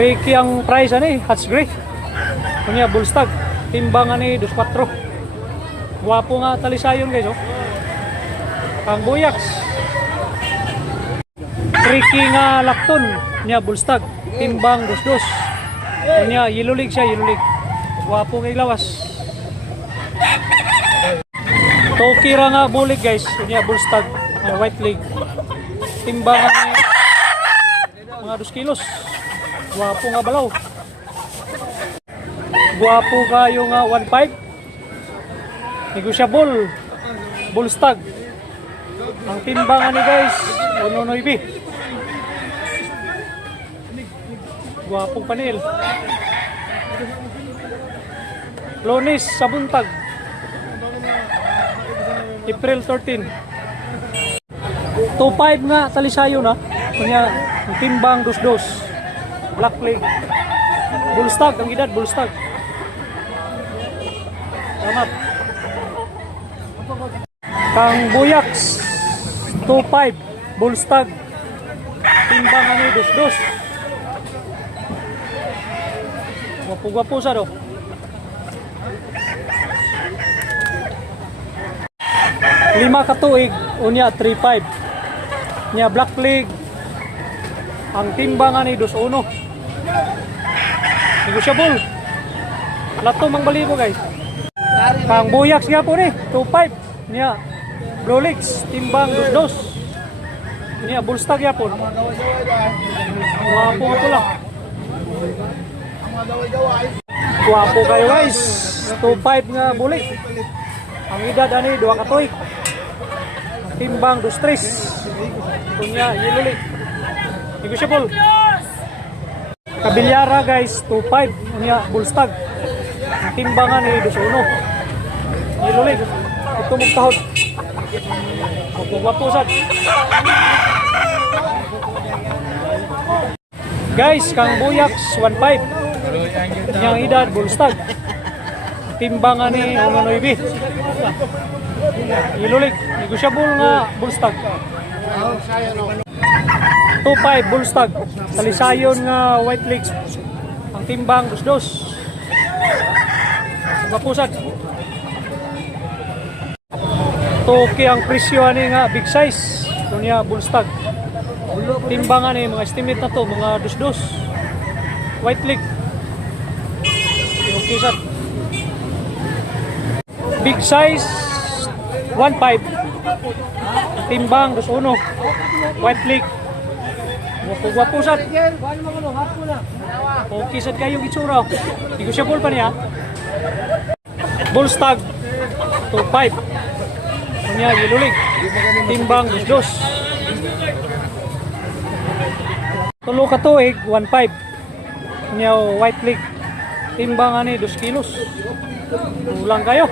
Tricky ang price ani, Hatch Gray. Kunya bullstag, timbang ani 24. Guwapo nga talisayon guys oh. Ang buyaks. Tricky nga lakton niya bullstag, timbang 22. Kunya yellow leg siya, yellow leg. Guwapo nga lawas. Tokira nga bulig guys, kunya bullstag, white leg. Timbang ani mga 2 kilos. Guwapo nga balaw. Guwapo kayo nga 1.5. Negosyable. Bullstag. Ang timbangan ni guys, 1.9. Guwapong panel. Lonis sa buntag. April 13. 2.5 nga talisayo na. Kunya ang timbang 22. Black leg. Bullstag ang edad, bullstag. Salamat. Kang buyaks 2.5 bullstag. Timbang ano 22. Gwapo-gwapo sa do. Lima ka tuig unya 3.5. Nya black leg. Ang timbangan ni 21. Negosyable. Lato mang balibo guys. Kang buyaks nga po ni 2.5 niya. Blue legs timbang 22. Niya bullstag ya po. Guwapo nga pula. Guwapo kayo guys. 2.5 nga bulik. Ang edad ani 2 ka tuig. Timbang 23. Kunya yellow leg. Negosyable. Kabilyara guys, 2.5. Unya bullstag. Ang timbangan ni 21. Yellow leg. Ito magkahot. Magpapusad. Guys, kang buyaks 1.5. Yang edad bullstag. Timbangan ni 1.9. Yellow leg. Negosyable nga bullstag. 2.5 bullstag. Talisayon nga white legs. Ang timbang 22. Mapusad. Toki ang presyo ani nga big size. Kunya bullstag. Timbangan ni mga estimate na to mga 22. White leg. Okay sad. Big size 1.5. Timbang 21. White leg. Gwapo sad. Okay sad kayo gitsura. Negosyable pa niya. Bullstag 2.5. Kunya yellow leg. Timbang 22. Tulo ka tuig 1.5. Kunya white leg. Timbang ani 2 kilos. Ulang kayo.